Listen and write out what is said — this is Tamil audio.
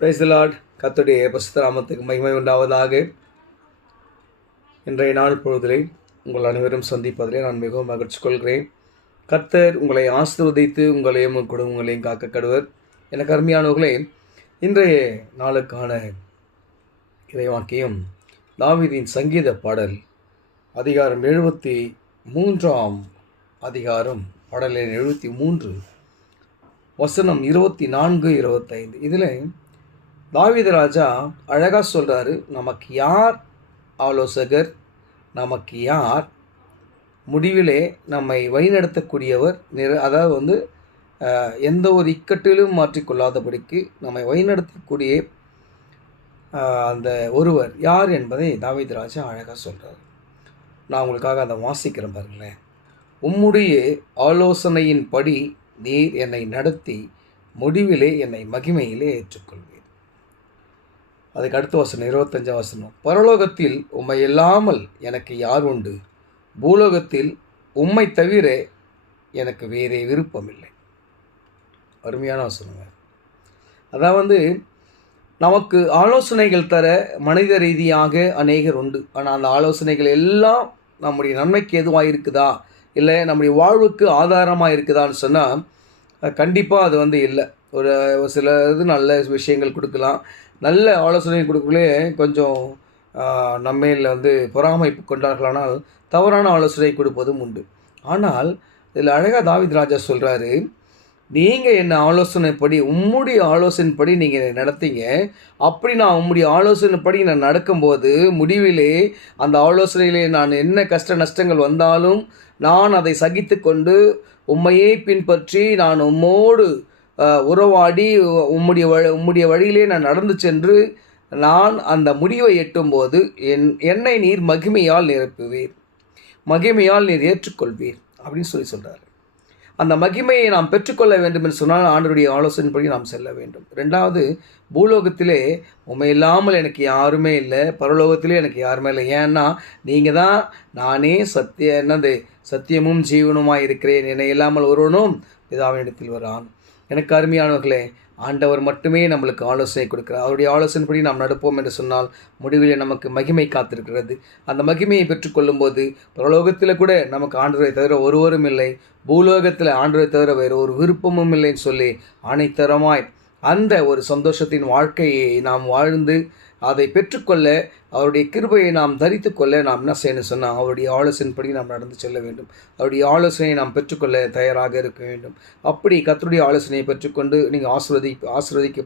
Praise the Lord. கர்த்தருடைய பரிசுத்த நாமத்துக்கு மகிமை உண்டாவதாக. இன்றைய நாள் பொழுதிலே உங்கள் அனைவரும் சந்திப்பதிலே நான் மிகவும் மகிழ்ச்சி கொள்கிறேன். கர்த்தர் உங்களை ஆசீர்வதித்து உங்களையும் குடும்பங்களையும் காக்க கடவர். எனக்கு அருமையானவர்களே, இன்றைய நாளுக்கான இறைவாக்கியம் தாவீதின் சங்கீத பாடல் அதிகாரம் 73 அதிகாரம் பாடல் 73 வசனம் 24, 25. இதில் தாவீது ராஜா அழகாக சொல்கிறாரு, நமக்கு யார் ஆலோசகர், நமக்கு யார் முடிவிலே நம்மை வழிநடத்தக்கூடியவர், அதாவது எந்த ஒரு இக்கட்டிலும் மாற்றிக்கொள்ளாதபடிக்கு நம்மை வழிநடத்தக்கூடிய அந்த ஒருவர் யார் என்பதை தாவீது ராஜா அழகாக சொல்கிறார். நான் உங்களுக்காக அதை வாசிக்கிறேன் பாருங்களேன். உம்முடைய ஆலோசனையின்படி நீர் என்னை நடத்தி முடிவிலே என்னை மகிமையிலே ஏற்றுக்கொள்வீர். அதுக்கு அடுத்த வசனம் 25 வசனம். பரலோகத்தில் உம்மை இல்லாமல் எனக்கு யார் உண்டு, பூலோகத்தில் உம்மை தவிர எனக்கு வேறே விருப்பமில்லை. அருமையான வசனங்க. அதாவது நமக்கு ஆலோசனைகள் தர மனித ரீதியாக அநேகர் உண்டு. ஆனால் அந்த ஆலோசனைகள் எல்லாம் நம்முடைய நன்மைக்கு எதுவாக இருக்குதா, இல்லை நம்முடைய வாழ்வுக்கு ஆதாரமாக இருக்குதான்னு சொன்னால் கண்டிப்பாக அது இல்லை. ஒரு சில நல்ல விஷயங்கள் கொடுக்கலாம், நல்ல ஆலோசனை கொடுக்கலே கொஞ்சம் நம்மையில் பொறாமை கொண்டார்களானால் தவறான ஆலோசனை கொடுப்பதும் உண்டு. ஆனால் இதில் அழகாக தாவீது ராஜா சொல்கிறாரு, நீங்கள் என்ன ஆலோசனைப்படி, உம்முடைய ஆலோசனைப்படி நீங்கள் என்னை நடத்தீங்க. அப்படி நான் உம்முடைய ஆலோசனைப்படி நான் நடக்கும்போது முடிவிலே அந்த ஆலோசனையிலே நான் என்ன கஷ்ட நஷ்டங்கள் வந்தாலும் நான் அதை சகித்து கொண்டு உம்மையே பின்பற்றி நான் உம்மோடு உறவாடி உம்முடைய வழியிலே நான் நடந்து சென்று நான் அந்த முடிவை எட்டும்போது என்னை நீர் மகிமையால் நிரப்புவீர், மகிமையால் நீர் ஏற்றுக்கொள்வீர் அப்படின்னு சொல்கிறார். அந்த மகிமையை நாம் பெற்றுக்கொள்ள வேண்டும் என்று சொன்னால் ஆண்டவருடைய ஆலோசனைப்படி நாம் செல்ல வேண்டும். ரெண்டாவது, பூலோகத்திலே உண்மை இல்லாமல் எனக்கு யாருமே இல்லை, பரலோகத்திலே எனக்கு யாருமே இல்லை. ஏன்னா நீங்கள் தான் நானே சத்தியமும் ஜீவனுமாய் இருக்கிறேன், என்னை இல்லாமல் ஒருவனும் பிதாவினிடத்தில் வரான். எனக்கு அருமையானவர்களே, ஆண்டவர் மட்டுமே நம்மளுக்கு ஆலோசனை கொடுக்கிறார். அவருடைய ஆலோசனைப்படி நாம் நடப்போம் என்று சொன்னால் முடிவில் நமக்கு மகிமை காத்திருக்கிறது. அந்த மகிமையை பெற்றுக்கொள்ளும் போது பரலோகத்தில் கூட நமக்கு ஆண்டவரை தவிர ஒருவரும் இல்லை, பூலோகத்தில் ஆண்டவரை தவிர வேறு ஒரு விருப்பமும் இல்லைன்னு சொல்லி அனைத்தரமாய் அந்த ஒரு சந்தோஷத்தின் வாழ்க்கையை நாம் வாழ்ந்து அதை பெற்றுக்கொள்ள, அவருடைய கிருபையை நாம் தரித்து கொள்ள நாம் என்ன செய்யணும் சொன்னால் அவருடைய ஆலோசனைப்படி நாம் நடந்து செல்ல வேண்டும். அவருடைய ஆலோசனையை நாம் பெற்றுக்கொள்ள தயாராக இருக்க வேண்டும். அப்படி கர்த்தருடைய ஆலோசனையை பெற்றுக்கொண்டு நீங்கள் ஆசீர்வதிக்க